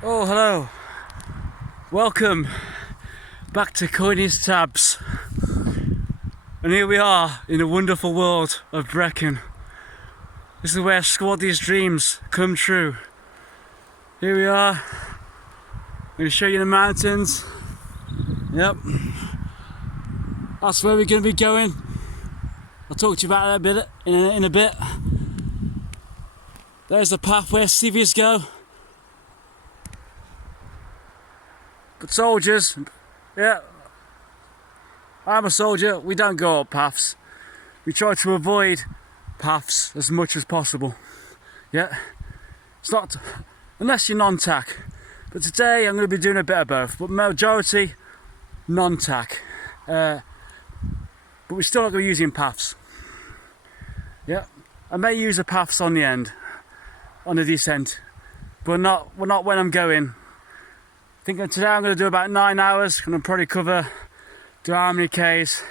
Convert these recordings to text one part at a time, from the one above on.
Oh, hello. Welcome back to Coiney's Tabs. And here we are in the wonderful world of Brecon. This is where Squaddy's dreams come true. Here we are. I'm going to show you the mountains. Yep. That's where we're going to be going. I'll talk to you about that a bit in a bit. There's the path where civvies go. But soldiers, yeah, I'm a soldier, we don't go up paths. We try to avoid paths as much as possible. Yeah, it's not, unless you're non-tack. But today I'm going to be doing a bit of both, but majority non-tack. But we're still not going to be using paths. Yeah, I may use the paths on the end, on the descent, but not when I'm going. I think today I'm going to do about 9 hours, and I'll probably do how many Ks.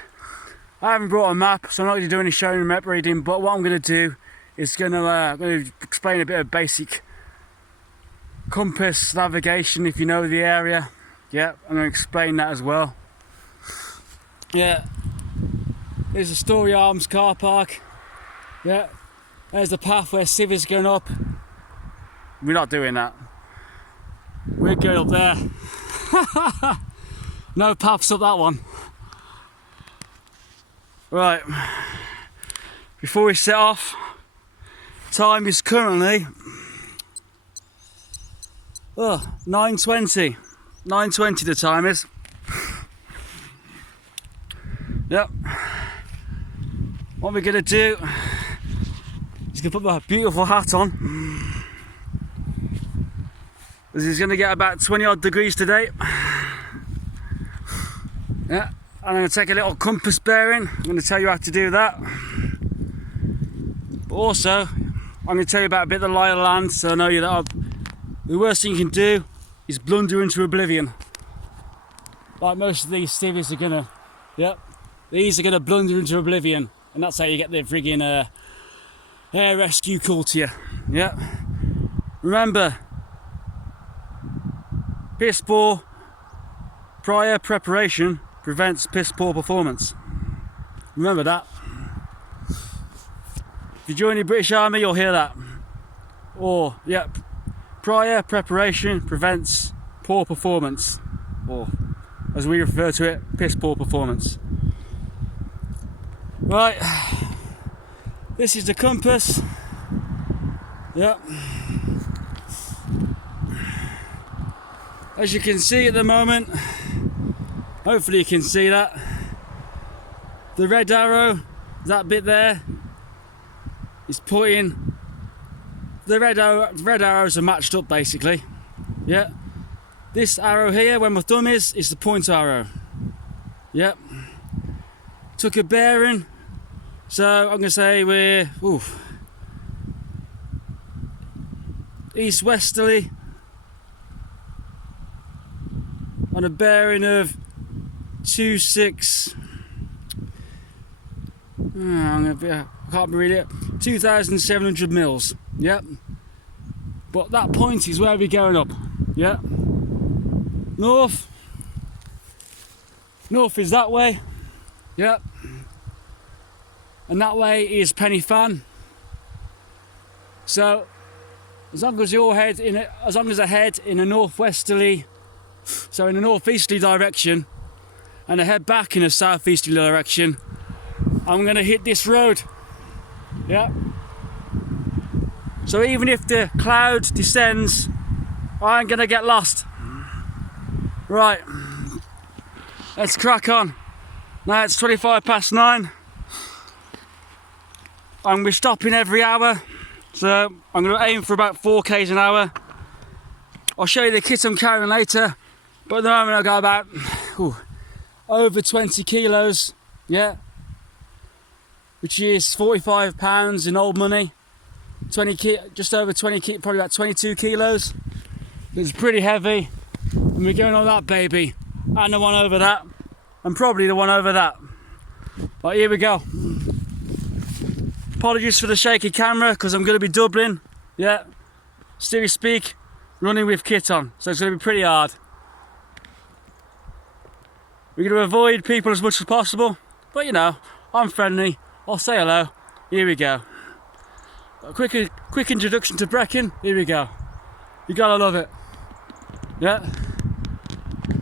I haven't brought a map, so I'm not going to do any showing map reading, but what I'm going to do is I'm going to explain a bit of basic compass navigation if you know the area. Yeah, I'm going to explain that as well. Yeah, there's the Story Arms car park. Yeah, there's the path where civvies going up. We're not doing that. We're going up there. No paths up that one. Right, before we set off, time is currently 9:20. 9:20 the time is. Yep. What we're gonna do is gonna put my beautiful hat on. This is going to get about 20 odd degrees today. Yeah, I'm going to take a little compass bearing. I'm going to tell you how to do that. But also, I'm going to tell you about a bit of the lie of the land, so I know you that the worst thing you can do is blunder into oblivion. Like most of these civvies are going to, yep, these are going to blunder into oblivion, and that's how you get the frigging air rescue call to you. Yeah. Remember, piss poor prior preparation prevents piss poor performance. Remember that. If you join the British Army, you'll hear that. Or, yeah, prior preparation prevents poor performance. Or, as we refer to it, piss poor performance. Right, this is the compass. Yep. As you can see at the moment, hopefully you can see that, the red arrow, that bit there, is pointing, the red arrows are matched up basically, yeah. This arrow here, where my thumb is the pointer arrow, yep. Took a bearing, so I'm going to say we're east-westerly, on a bearing of 2,700 mils. Yep. But that point is where we're going up. Yep. North is that way. Yep. And that way is Pen y Fan. So as long as I head in a northwesterly, so in a northeasterly direction, and I head back in a southeasterly direction, I'm going to hit this road. Yeah. So even if the cloud descends, I ain't going to get lost. Right. Let's crack on. Now it's 9:25. I'm be stopping every hour, so I'm going to aim for about 4 k's an hour. I'll show you the kit I'm carrying later. But at the moment I've got about over 20 kilos, yeah, which is £45 in old money. Just over 20, probably about 22 kilos. It's pretty heavy, and we're going on that baby, and the one over that, and probably the one over that. Right, here we go. Apologies for the shaky camera, because I'm going to be doubling, yeah. Steady speak, running with kit on, so it's going to be pretty hard. We're going to avoid people as much as possible, but you know, I'm friendly, I'll say hello. Here we go. A quick introduction to Brecon, here we go. You gotta love it. Yeah.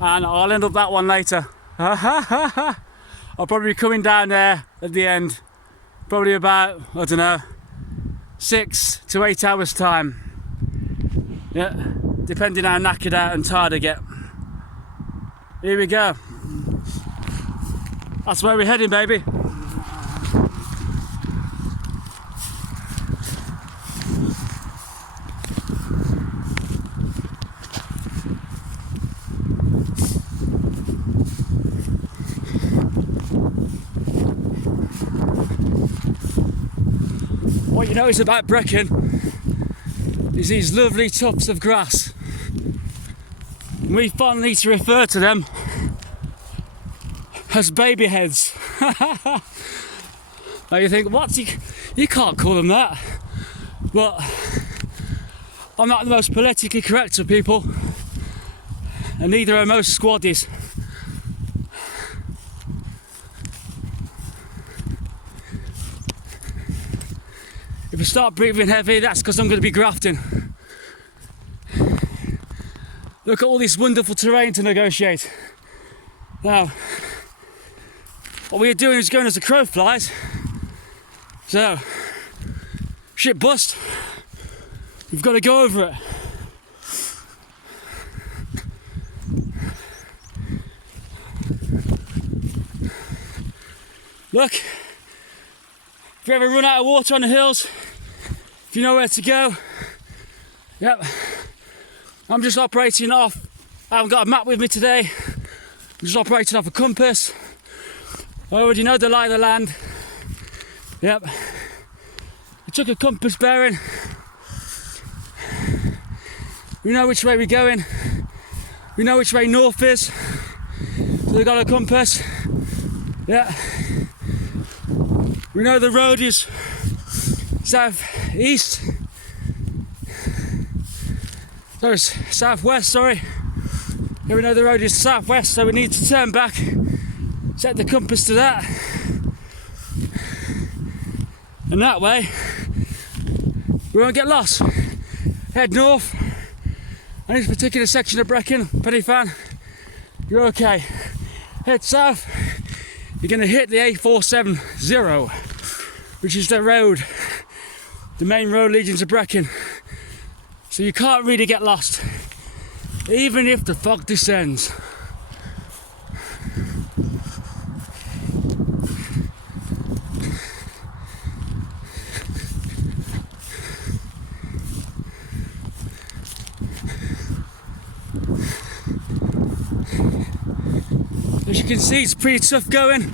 And I'll end up that one later. I'll probably be coming down there at the end. Probably about, I don't know, 6 to 8 hours time. Yeah, depending how knackered out and tired I get. Here we go. That's where we're heading, baby. What you notice about Brecon is these lovely tufts of grass. We fondly need to refer to them as baby heads. Now you think, what? You can't call them that. But I'm not the most politically correct of people, and neither are most squaddies. If I start breathing heavy, that's because I'm going to be grafting. Look at all this wonderful terrain to negotiate. Now, what we're doing is going as the crow flies. So, shit bust. We've got to go over it. Look, if you ever run out of water on the hills, if you know where to go, yep. I'm just operating off, I haven't got a map with me today, I'm just operating off a compass. I already know the lie of the land. Yep. I took a compass bearing. We know which way we're going. We know which way north is. So we've got a compass. Yeah. We know the road is southeast. So southwest, sorry. Yeah, we know the road is southwest, so we need to turn back, set the compass to that. And that way, we won't get lost. Head north, and this particular section of Brecon, Pen y Fan, you're okay. Head south, you're going to hit the A470, which is the road, the main road leading to Brecon. So you can't really get lost, even if the fog descends. As you can see, it's pretty tough going.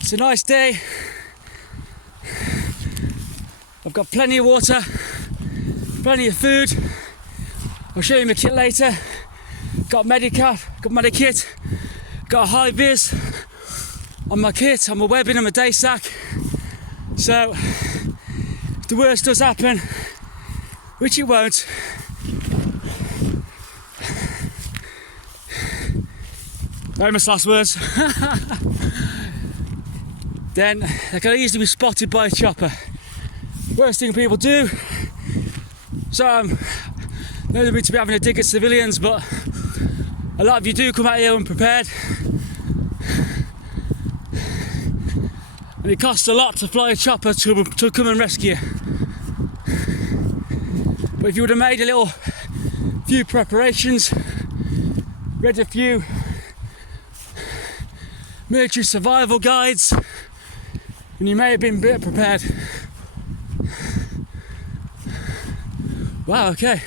It's a nice day. I've got plenty of water, plenty of food. I'll show you my kit later. Got Medicat, got Medikit, got a high vis on my kit, on my webbing and my day sack. So, if the worst does happen, which it won't, famous last words, then they can easily be spotted by a chopper. Worst thing people do. So I'm not mean to be having a dig at civilians, but a lot of you do come out here unprepared, and it costs a lot to fly a chopper to come and rescue. But if you would have made a few preparations, read a few military survival guides, and you may have been a bit prepared. Wow, okay.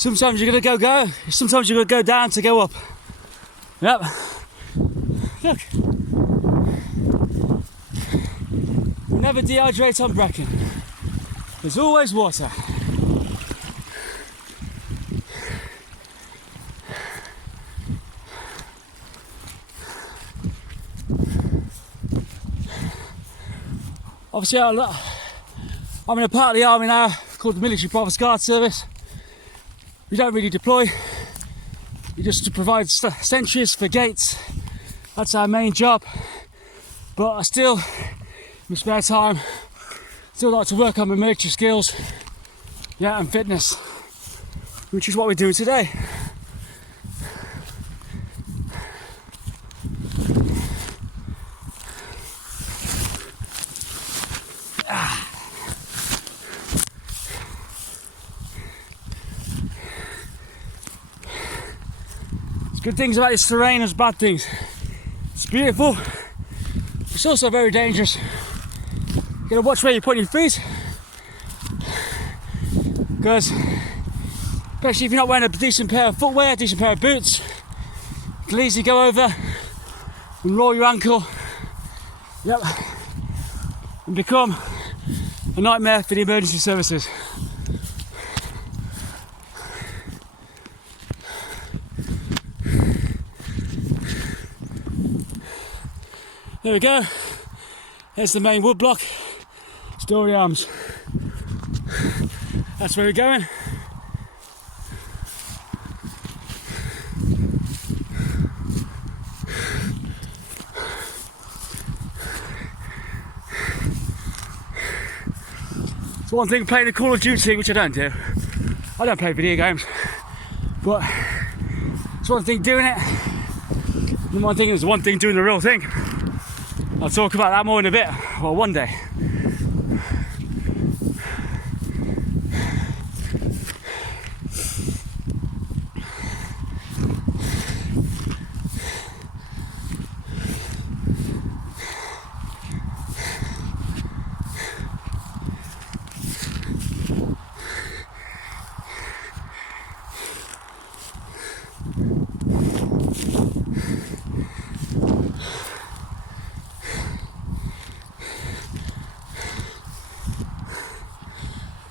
Sometimes you're gonna go. Sometimes you're gonna go down to go up. Yep. Look. We never dehydrate on Brecon. There's always water. Obviously, I'm in a part of the army now called the Military Provost Guard Service. We don't really deploy. We just provide sentries for gates. That's our main job. But I still, in my spare time, still like to work on my military skills, yeah, and fitness, which is what we're doing today. Good things about this terrain as bad things. It's beautiful. It's also very dangerous. You gotta watch where you put your feet, because especially if you're not wearing a decent pair of footwear, a decent pair of boots, you can easily go over and roll your ankle. Yep. And become a nightmare for the emergency services. There we go. There's the main wood block. Story Arms. That's where we're going. It's one thing playing a Call of Duty, which I don't do. I don't play video games, but it's one thing doing it, and one thing is one thing doing the real thing. I'll talk about that more in a bit, well, one day.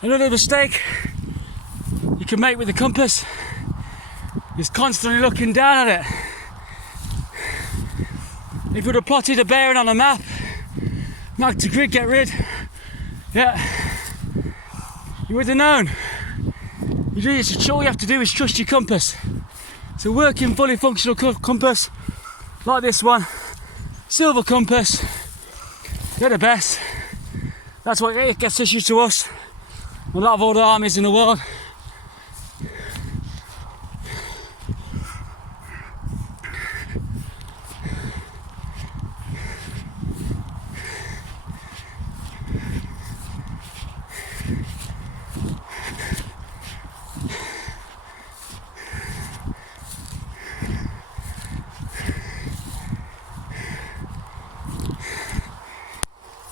Another mistake you can make with the compass is constantly looking down at it. If you would have plotted a bearing on a map, marked a grid, get rid, yeah, you would have known. All you have to do is trust your compass. It's a working, fully functional compass, like this one, silver compass. They're the best. That's what gets issued to us. A lot of other armies in the world.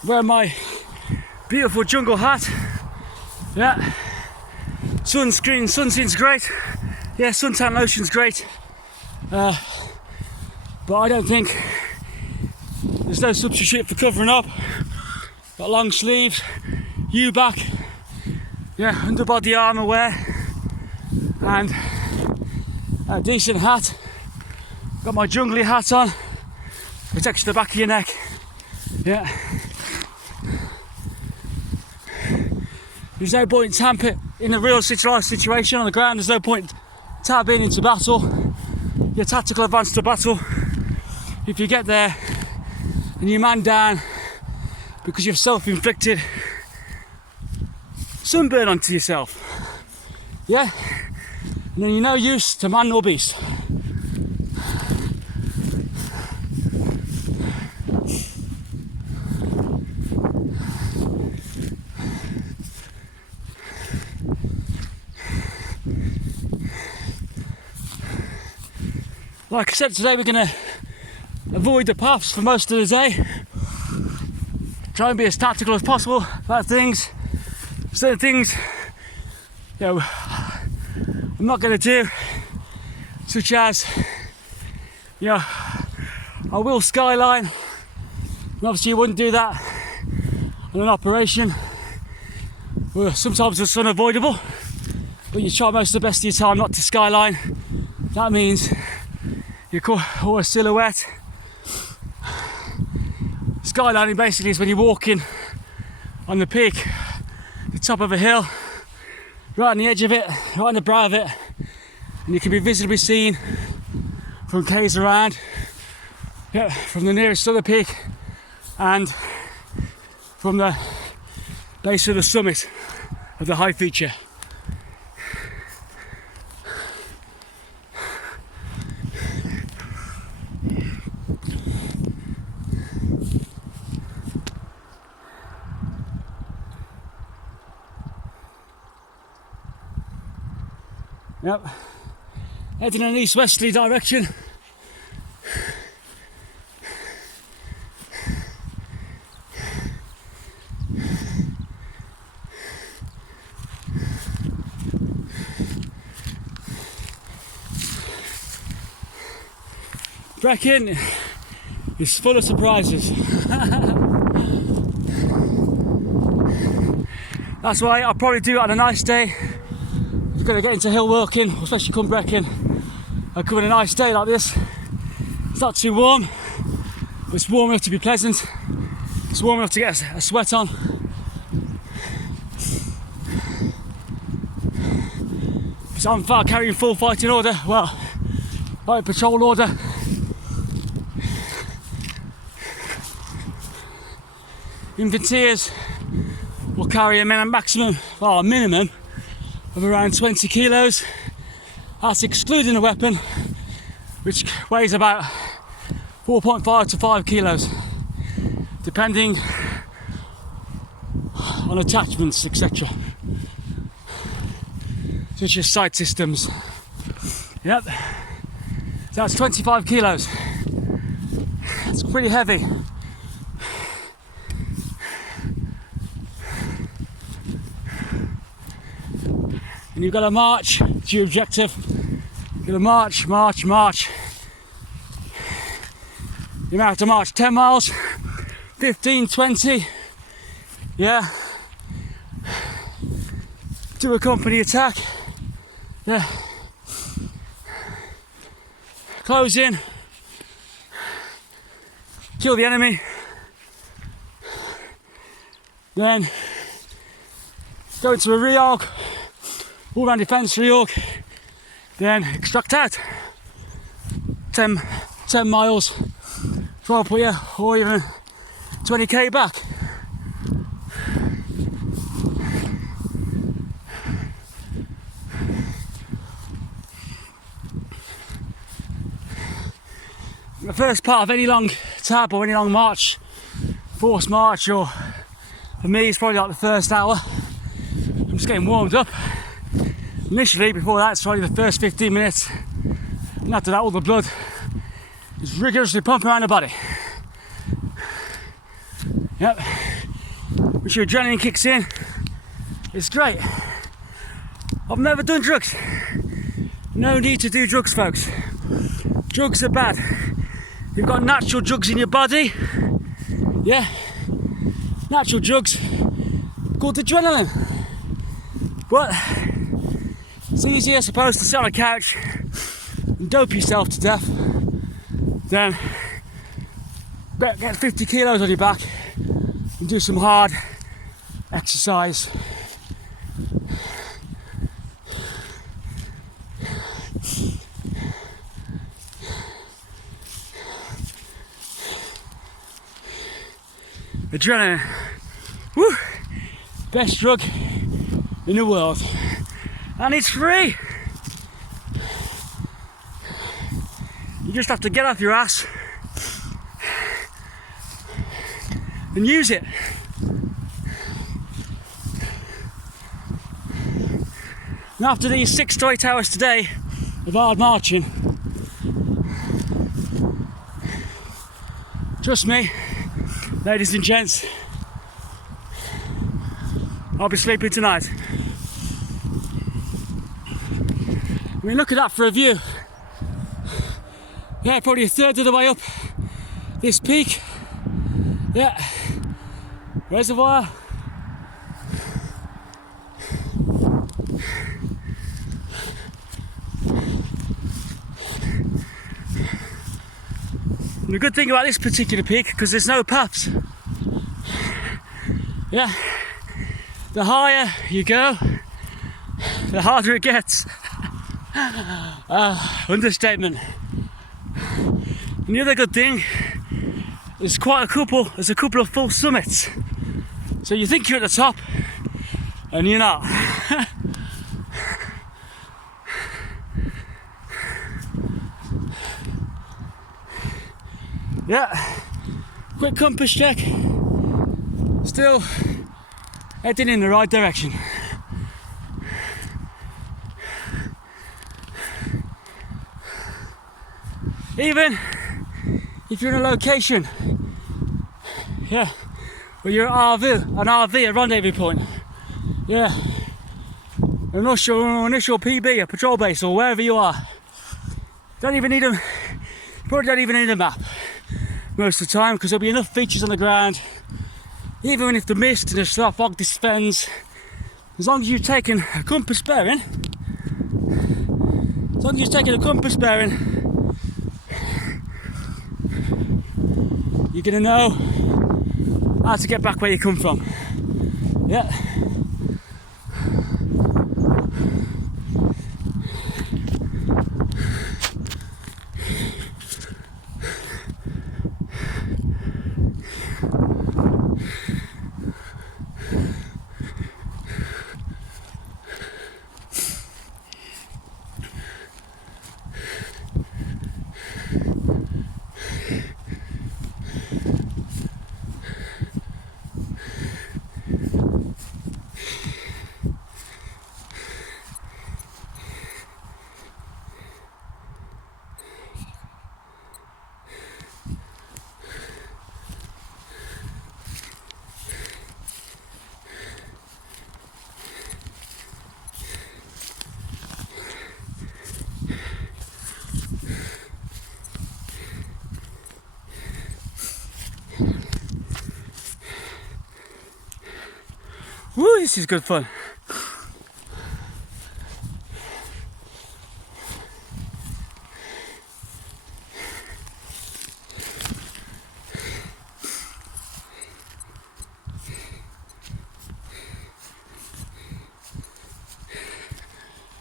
Wear my beautiful jungle hat. Yeah, sunscreen's great. Yeah, suntan lotion's great. But I don't think there's no substitute for covering up. Got long sleeves, U-back, yeah, underbody armour wear, and a decent hat. Got my jungly hat on, protects the back of your neck. Yeah. There's no point tamping in a real situation on the ground. There's no point tabbing into battle. Your tactical advance to battle. If you get there and you man down because you've self-inflicted sunburn onto yourself, yeah, and then you're no use to man nor beast. Like I said, today we're going to avoid the paths for most of the day. Try and be as tactical as possible about things. Certain things, you know, I'm not going to do, such as, you know, I will skyline, and obviously you wouldn't do that on an operation. Well, sometimes it's unavoidable, but you try most of the best of your time not to skyline. That means you call or a silhouette. Skylining basically is when you're walking on the peak, the top of a hill, right on the edge of it, right on the brow of it, and you can be visibly seen from k's around, yeah, from the nearest other peak and from the base of the summit of the high feature. Yep, heading in an east-westerly direction. Brecon is full of surprises. That's why I'll probably do it on a nice day. I'm going to get into hill walking, especially come Brecon. I'll come on a nice day like this. It's not too warm, but it's warm enough to be pleasant. It's warm enough to get a sweat on. So I'm carrying full fighting order, well, like patrol order. Infanteers will carry a maximum, well, a minimum of around 20 kilos. That's excluding a weapon, which weighs about 4.5 to 5 kilos, depending on attachments, etc. Such as sight systems. Yep. So that's 25 kilos. It's pretty heavy. And you've got to march to your objective. You've got to march, march, march. You might have to march 10 miles, 15, 20. Yeah. Do a company attack. Yeah. Close in. Kill the enemy. Then go into a reorg. All round defence reorg, then extract out 10 miles, 12 here, or even 20k back. The first part of any long tab or any long march, forced march, or for me it's probably like the first hour. I'm just getting warmed up. Initially, before that, it's probably the first 15 minutes, and after that all the blood is rigorously pumping around the body. Yep. Once your adrenaline kicks in, it's great. I've never done drugs. No need to do drugs, folks. Drugs are bad. You've got natural drugs in your body. Yeah. Natural drugs called adrenaline. But it's easier, I suppose, to sit on a couch and dope yourself to death than get 50 kilos on your back and do some hard exercise. Adrenaline, woo, best drug in the world. And it's free. You just have to get off your ass and use it. And after these 6 to 8 hours today of hard marching, trust me, ladies and gents, I'll be sleeping tonight. mean, look at that for a view. Yeah, probably a third of the way up this peak. Yeah, reservoir. And the good thing about this particular peak, because there's no paths. Yeah, the higher you go, the harder it gets. Understatement. And the other good thing, there's a couple of full summits. So you think you're at the top, and you're not. Yeah, quick compass check. Still heading in the right direction. Even if you're in a location, yeah, where you're at a rendezvous point, yeah, an initial PB, a patrol base, or wherever you are, don't even need them. You probably don't even need a map most of the time, because there'll be enough features on the ground. Even if the mist and the fog dispense, as long as you've taken a compass bearing, you're gonna know how to get back where you come from. Yeah. Woo, this is good fun.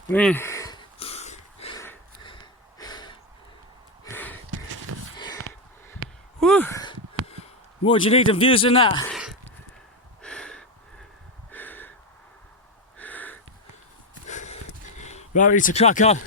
I mean, woo, more do you need than views than that? Right, we need to crack on.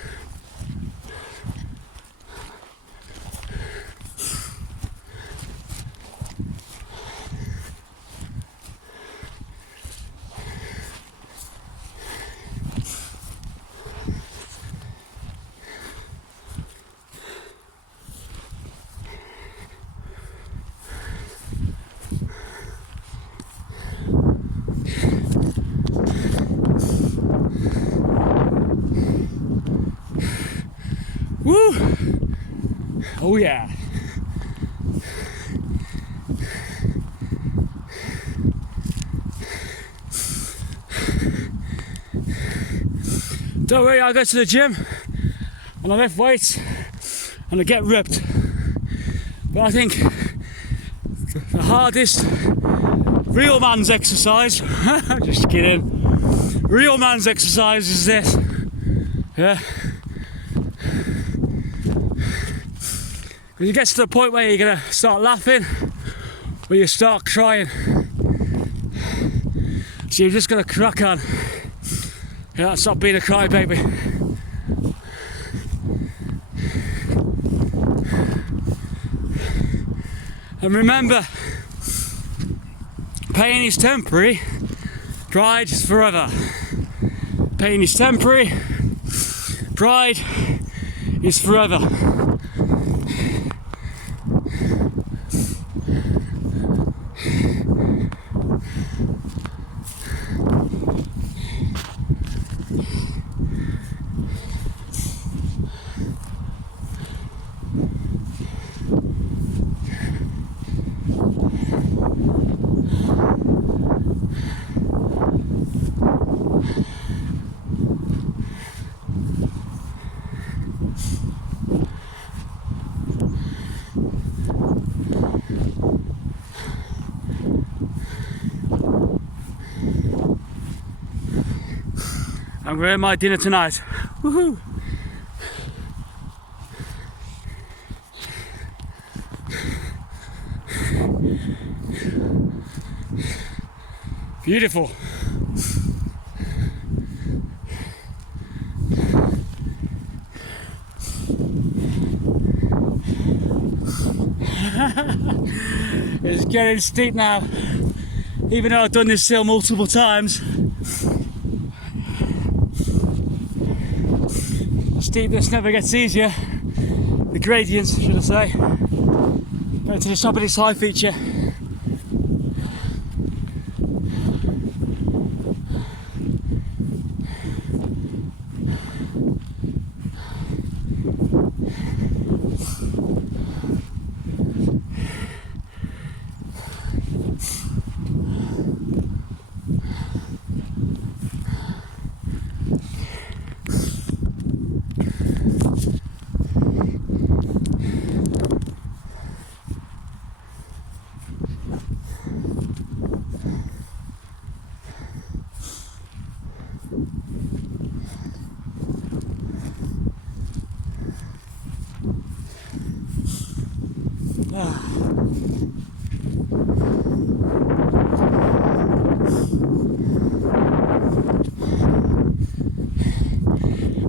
Woo! Oh yeah. Don't worry, I'll go to the gym and I lift weights and I get ripped. But I think the hardest real man's exercise, just kidding, real man's exercise is this. Yeah. When you get to the point where you're gonna start laughing, where you start crying, so you're just gonna crack on. Yeah, stop being a crybaby. And remember, pain is temporary, pride is forever. Pain is temporary, pride is forever. I'm going to have my dinner tonight. Woohoo! Beautiful. It's getting steep now. Even though I've done this hill multiple times, the steepness never gets easier. The gradients, should I say. Going to the top of this high feature.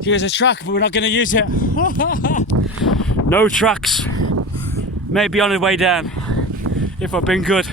Here's a track, but we're not going to use it. No tracks. Maybe on the way down, if I've been good.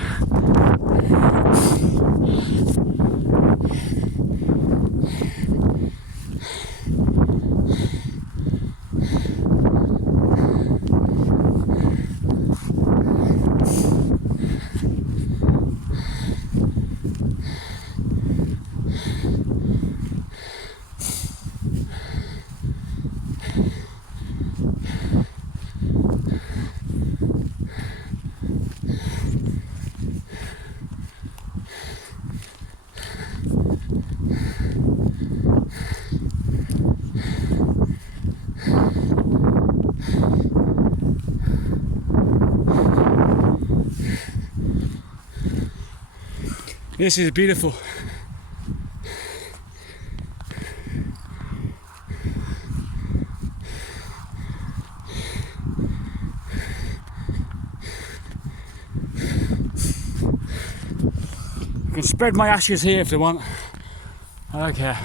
This is beautiful. I can spread my ashes here if they want. I don't care.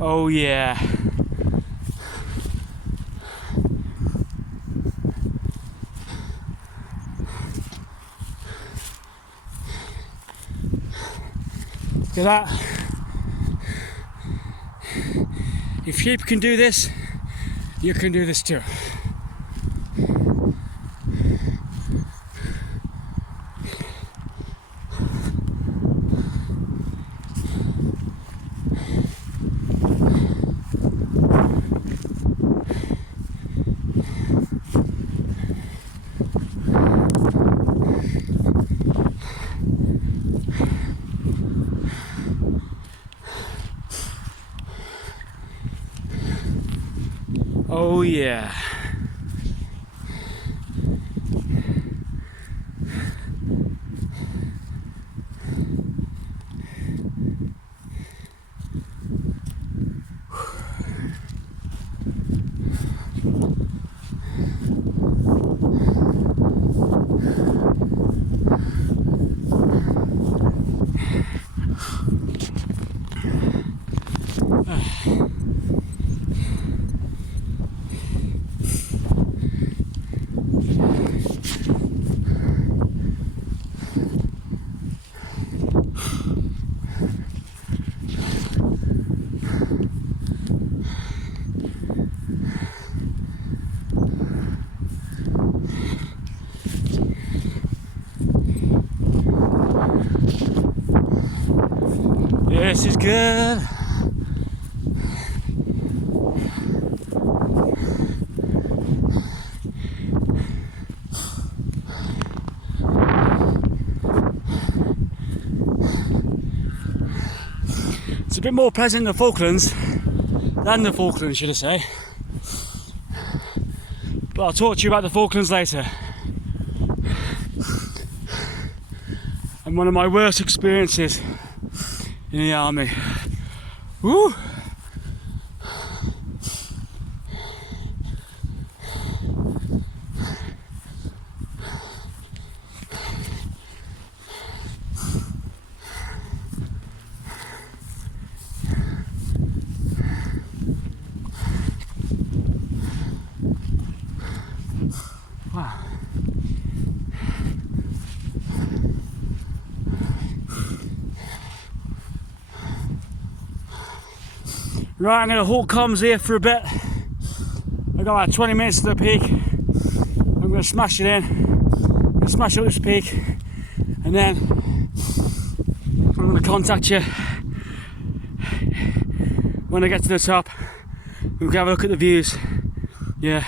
Oh yeah. Look at that. If sheep can do this, you can do this too. Oh yeah. This is good. It's a bit more pleasant than the Falklands, should I say. But I'll talk to you about the Falklands later. And one of my worst experiences in the army. Woo! Wow. Right, I'm going to halt comms here for a bit. I've got about 20 minutes to the peak. I'm going to smash it in. I'm going to smash up this peak. And then I'm going to contact you when I get to the top. We can have a look at the views. Yeah,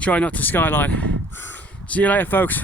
try not to skyline. See you later, folks.